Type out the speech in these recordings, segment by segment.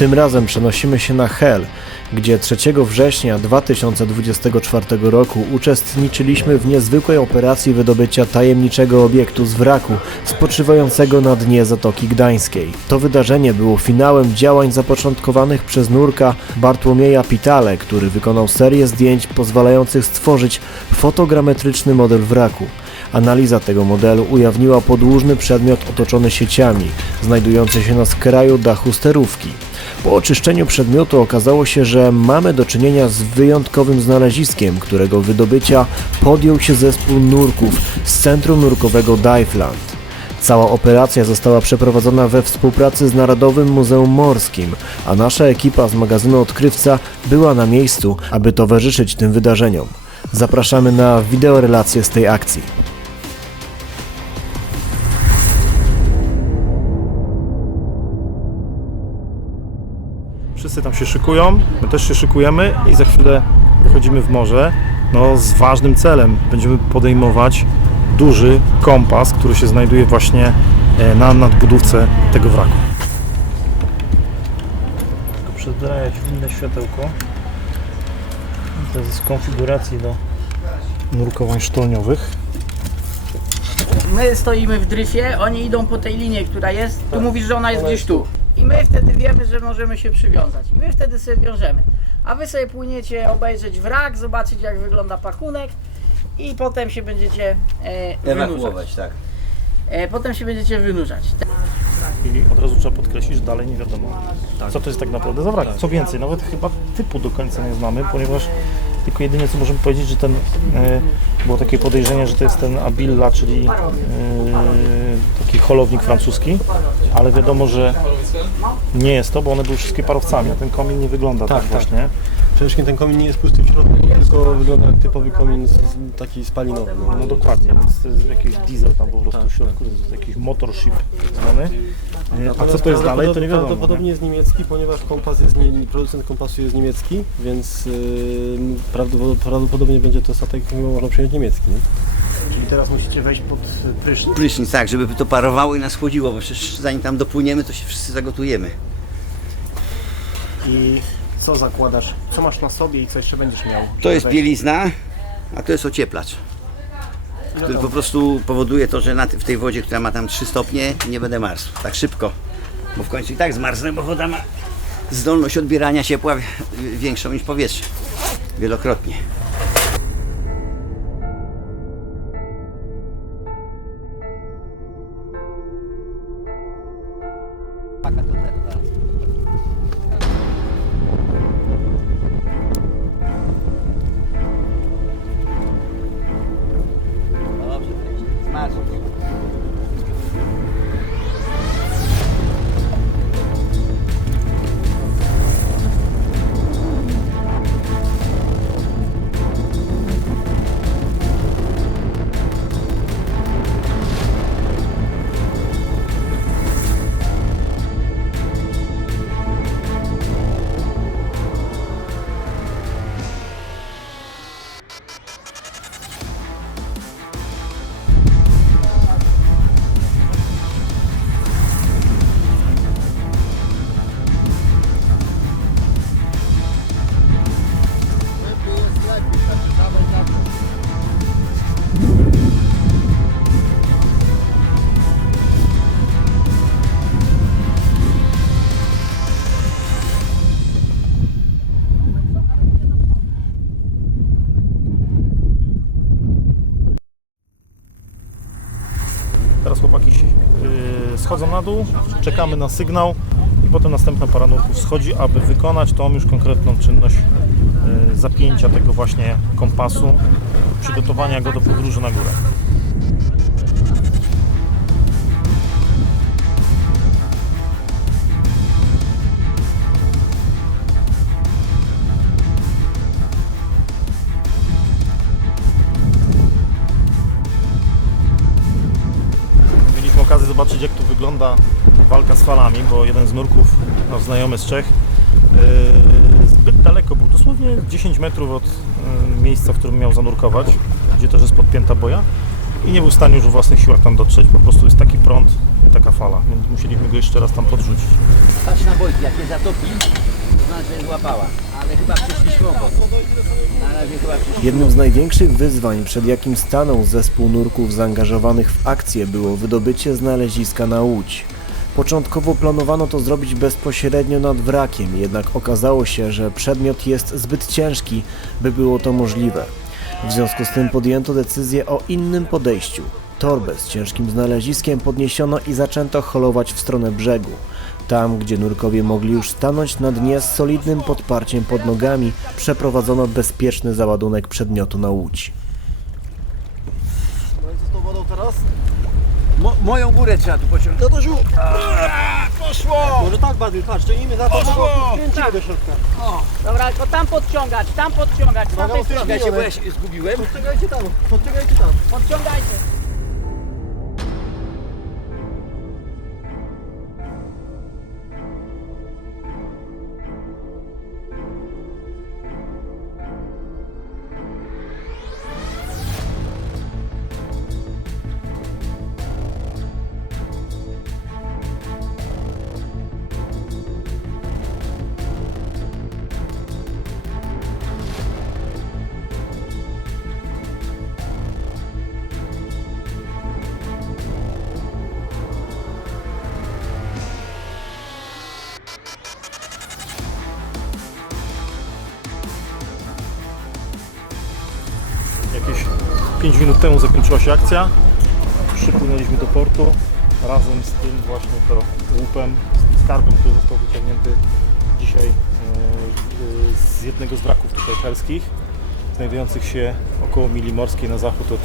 Tym razem przenosimy się na Hel, gdzie 3 września 2024 roku uczestniczyliśmy w niezwykłej operacji wydobycia tajemniczego obiektu z wraku spoczywającego na dnie Zatoki Gdańskiej. To wydarzenie było finałem działań zapoczątkowanych przez nurka Bartłomieja Pitale, który wykonał serię zdjęć pozwalających stworzyć fotogrametryczny model wraku. Analiza tego modelu ujawniła podłużny przedmiot otoczony sieciami, znajdujący się na skraju dachu sterówki. Po oczyszczeniu przedmiotu okazało się, że mamy do czynienia z wyjątkowym znaleziskiem, którego wydobycia podjął się zespół nurków z Centrum Nurkowego Diveland. Cała operacja została przeprowadzona we współpracy z Narodowym Muzeum Morskim, a nasza ekipa z magazynu Odkrywca była na miejscu, aby towarzyszyć tym wydarzeniom. Zapraszamy na wideorelację z tej akcji. Wszyscy tam się szykują, my też się szykujemy i za chwilę wychodzimy w morze no, z ważnym celem. Będziemy podejmować duży kompas, który się znajduje właśnie e, na nadbudówce tego wraku. Tylko Przedbrać w inne światełko. To jest z konfiguracji do nurkowań sztolniowych. My stoimy w dryfie, oni idą po tej linie, która jest. Tu mówisz, że ona jest gdzieś tu. I my wtedy wiemy, że możemy się przywiązać. I my wtedy sobie wiążemy. A wy sobie płyniecie obejrzeć wrak, zobaczyć jak wygląda pakunek i potem się będziecie e, wynurzać. Ewakuować, tak. E, potem się będziecie wynurzać. I od razu trzeba podkreślić, że dalej nie wiadomo, co to jest tak naprawdę za wrak. Co więcej, nawet chyba typu do końca nie znamy, ponieważ tylko jedynie co możemy powiedzieć, że ten, e, było takie podejrzenie, że to jest ten Abilla, czyli e, taki holownik francuski, ale wiadomo, że nie jest to, bo one były wszystkie parowcami, a ten komin nie wygląda tak, tak. właśnie. Wszystkim ten komin nie jest pusty w środku, tylko wygląda jak typowy komin z, z, taki spalinowy. No. No dokładnie, więc to jest jakiś diesel tam po prostu w środku, to jest jakiś motor ship tak zwany. E, A co to jest dalej, to nie wiadomo. Prawdopodobnie jest niemiecki, ponieważ kompas jest nie, producent kompasu jest niemiecki, więc yy, prawdopod- prawdopodobnie będzie to statek, mimo można przyjąć niemiecki. Nie? Czyli teraz musicie wejść pod prysznic. Prysznic, tak, żeby to parowało i nas chłodziło, bo przecież zanim tam dopłyniemy, to się wszyscy zagotujemy. I co zakładasz? Co masz na sobie i co jeszcze będziesz miał? To jest bielizna, a to jest ocieplacz, który po prostu powoduje to, że na, w tej wodzie, która ma tam 3 stopnie, nie będę marzł tak szybko, bo w końcu i tak zmarznę, bo woda ma zdolność odbierania ciepła wi- większą niż powietrze, wielokrotnie. Teraz chłopaki yy, schodzą na dół, czekamy na sygnał i potem następna para nurków schodzi, aby wykonać tą już konkretną czynność yy, zapięcia tego właśnie kompasu, przygotowania go do podróży na górę. Zobaczyć, jak tu wygląda walka z falami, bo jeden z nurków, nasz znajomy z Czech, yy, zbyt daleko był, dosłownie 10 metrów od yy, miejsca, w którym miał zanurkować, gdzie też jest podpięta boja. i nie był w stanie już w własnych siłach tam dotrzeć. Po prostu jest taki prąd, taka fala, więc musieliśmy go jeszcze raz tam podrzucić. Patrz na bojki, jak zatopi, to Jednym z największych wyzwań, przed jakim stanął zespół nurków zaangażowanych w akcję, było wydobycie znaleziska na łódź. Początkowo planowano to zrobić bezpośrednio nad wrakiem, jednak okazało się, że przedmiot jest zbyt ciężki, by było to możliwe. W związku z tym podjęto decyzję o innym podejściu. Torbę z ciężkim znaleziskiem podniesiono i zaczęto holować w stronę brzegu. Tam, gdzie nurkowie mogli już stanąć na dnie z solidnym podparciem pod nogami, przeprowadzono bezpieczny załadunek przedmiotu na łódź. No i co z tą wodą teraz? Mo moją górę trzeba tu pociągnąć. No to ziół! Poszło! Może tak, Badyl, patrz, ciągnijmy za to, Poszło! wkręcimy do środka. O, dobra, tylko tam podciągać, tam podciągać, strony. Czekajcie, bo ja się zgubiłem. Podciągajcie tam, podciągajcie tam. Podciągajcie. 5 minut temu zakończyła się akcja. Przypłynęliśmy do portu razem z tym właśnie to łupem, z tym skarbem, który został wyciągnięty dzisiaj e, z- z jednego z wraków tutaj helskich, znajdujących się około mili morskiej na zachód od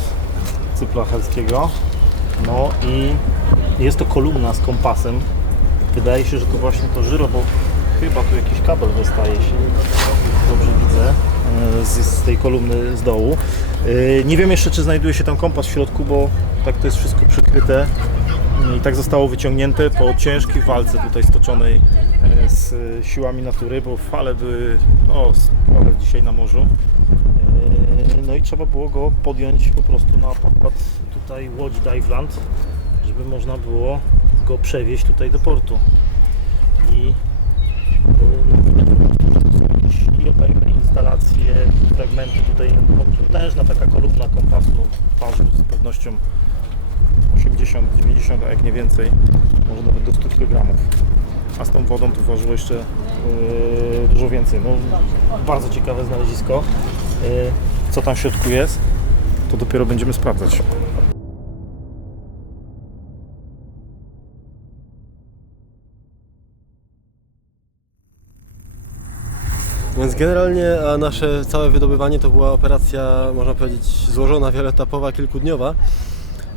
cypla helskiego. No i jest to kolumna z kompasem. Wydaje się, że to właśnie to żyro, bo chyba tu jakiś kabel wystaje się. Dobrze widzę e, z, z tej kolumny z dołu. E, Nie wiem jeszcze, czy znajduje się tam kompas w środku, bo tak to jest wszystko przykryte. I tak zostało wyciągnięte po ciężkiej walce tutaj stoczonej e, z siłami natury, bo fale były o, spore dzisiaj na morzu. No i trzeba było go podjąć po prostu na pokład tutaj łodź Diveland, żeby można było go przewieźć tutaj do portu. I e, no, jakieś i obejmy, instalacje, fragmenty tutaj, no, potężna taka kolumna kompasu waży z pewnością 80, 90, a jak nie więcej, może nawet do 100 kg. A z tą wodą to ważyło jeszcze yy, dużo więcej. No, bardzo ciekawe znalezisko. Yy, co tam w środku jest, to dopiero będziemy sprawdzać. Więc generalnie nasze całe wydobywanie to była operacja, można powiedzieć, złożona, wieloetapowa, kilkudniowa.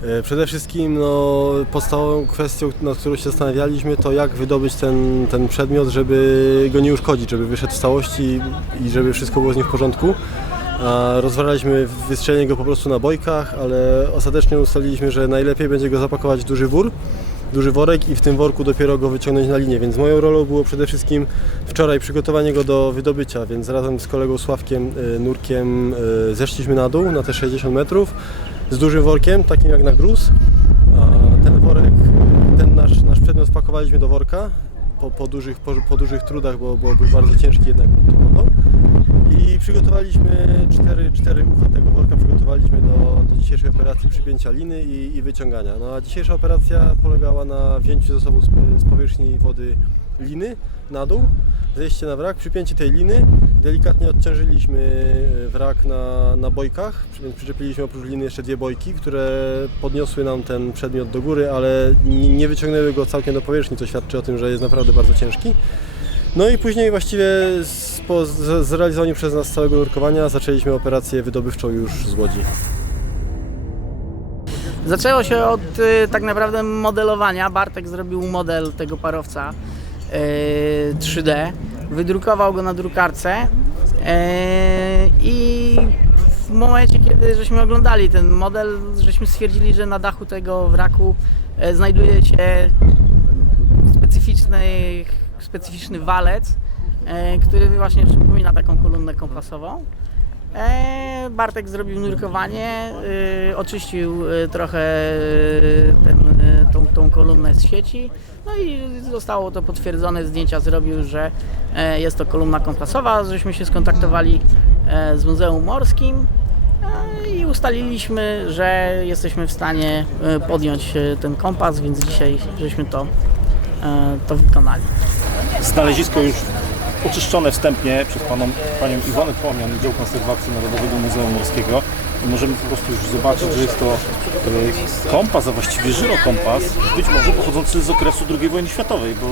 E, Przede wszystkim no, podstawową kwestią, nad którą się zastanawialiśmy, to jak wydobyć ten, ten przedmiot, żeby go nie uszkodzić, żeby wyszedł w całości i żeby wszystko było z nim w porządku. Rozważaliśmy wystrzelenie go po prostu na bojkach, ale ostatecznie ustaliliśmy, że najlepiej będzie go zapakować w duży wór, duży worek i w tym worku dopiero go wyciągnąć na linię. Więc moją rolą było przede wszystkim wczoraj przygotowanie go do wydobycia, więc razem z kolegą Sławkiem y, Nurkiem y, zeszliśmy na dół na te 60 metrów z dużym workiem, takim jak na gruz. A ten worek, ten nasz, nasz przedmiot wpakowaliśmy do worka po, po, dużych, po, po dużych trudach, bo, bo był bardzo ciężki jednak pod. I przygotowaliśmy cztery, cztery ucha tego worka, przygotowaliśmy do, do dzisiejszej operacji przypięcia liny i, i wyciągania. No a dzisiejsza operacja polegała na wzięciu ze sobą z, z powierzchni wody liny na dół, zejście na wrak, przypięcie tej liny, delikatnie odciążyliśmy wrak na, na bojkach, więc przyczepiliśmy oprócz liny jeszcze dwie bojki, które podniosły nam ten przedmiot do góry, ale nie nie wyciągnęły go całkiem do powierzchni, co świadczy o tym, że jest naprawdę bardzo ciężki. No i później właściwie po zrealizowaniu przez nas całego nurkowania zaczęliśmy operację wydobywczą już z łodzi. Zaczęło się od y, tak naprawdę modelowania. Bartek zrobił model tego parowca y, 3D, wydrukował go na drukarce y, i w momencie, kiedy żeśmy oglądali ten model, żeśmy stwierdzili, że na dachu tego wraku y, znajduje się specyficzny, specyficzny walec, y, który właśnie przypomina taką kolumnę kompasową. E, Bartek zrobił nurkowanie, y, oczyścił trochę ten, tą, tą kolumnę z sieci. No i zostało to potwierdzone, zdjęcia zrobił, że e, jest to kolumna kompasowa. Żeśmy się skontaktowali e, z Muzeum Morskim e, i ustaliliśmy, że jesteśmy w stanie e, podjąć e, ten kompas, więc dzisiaj żeśmy to, e, to wykonali. Znalezisko już oczyszczone wstępnie przez paną, panią Iwonę Pomian, Dział Konserwacji Narodowego Muzeum Morskiego. I możemy po prostu już zobaczyć, że jest to e, kompas, a właściwie żyrokompas, być może pochodzący z okresu II wojny światowej, bo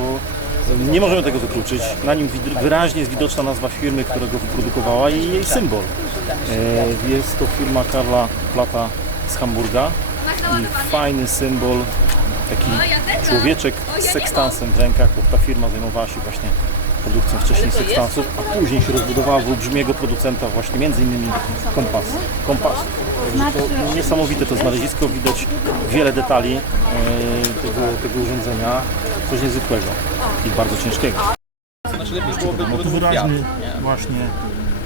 nie możemy tego wykluczyć. Na nim wyraźnie jest widoczna nazwa firmy, która go wyprodukowała i jej symbol. E, Jest to firma Karla Plata z Hamburga i fajny symbol, taki człowieczek z sekstansem w rękach, bo ta firma zajmowała się właśnie produkcją wcześniej sekstansów, a później się rozbudowała w olbrzymiego producenta właśnie między innymi kompas. Także to niesamowite to znalezisko, widać wiele detali e, tego, tego urządzenia, coś niezwykłego i bardzo ciężkiego. Znaczy lepiej byłoby No to kwiatów, właśnie nie?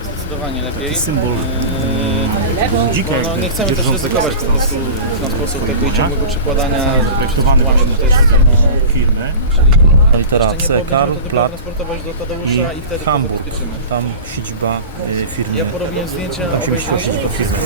Zdecydowanie lepiej. symbol Eee, dzika no, nie chcemy też ryzykować w ten sposób tego i ciągłego przekładania. projektowany właśnie też firmy. Litera Jeszcze C, Karl transportować do i Tadeusza i wtedy to Hamburg. zabezpieczymy. Tam siedziba y, firmy. Ja porobiłem zdjęcia, się obejrzałem to wszystko.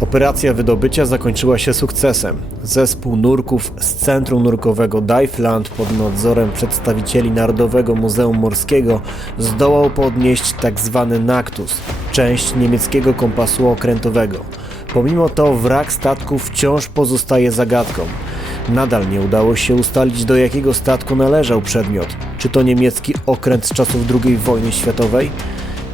Operacja wydobycia zakończyła się sukcesem. Zespół nurków z Centrum Nurkowego Diveland pod nadzorem przedstawicieli Narodowego Muzeum Morskiego zdołał podnieść tzw. Naktus, część niemieckiego kompasu okrętowego. Pomimo to wrak statku wciąż pozostaje zagadką. Nadal nie udało się ustalić do jakiego statku należał przedmiot. Czy to niemiecki okręt z czasów II wojny światowej?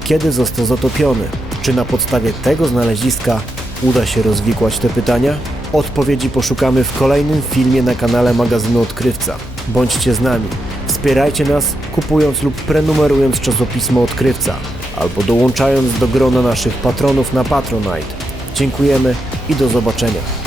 Kiedy został zatopiony? Czy na podstawie tego znaleziska uda się rozwikłać te pytania? Odpowiedzi poszukamy w kolejnym filmie na kanale magazynu Odkrywca. Bądźcie z nami. Wspierajcie nas kupując lub prenumerując czasopismo Odkrywca albo dołączając do grona naszych patronów na Patronite. Dziękujemy i do zobaczenia.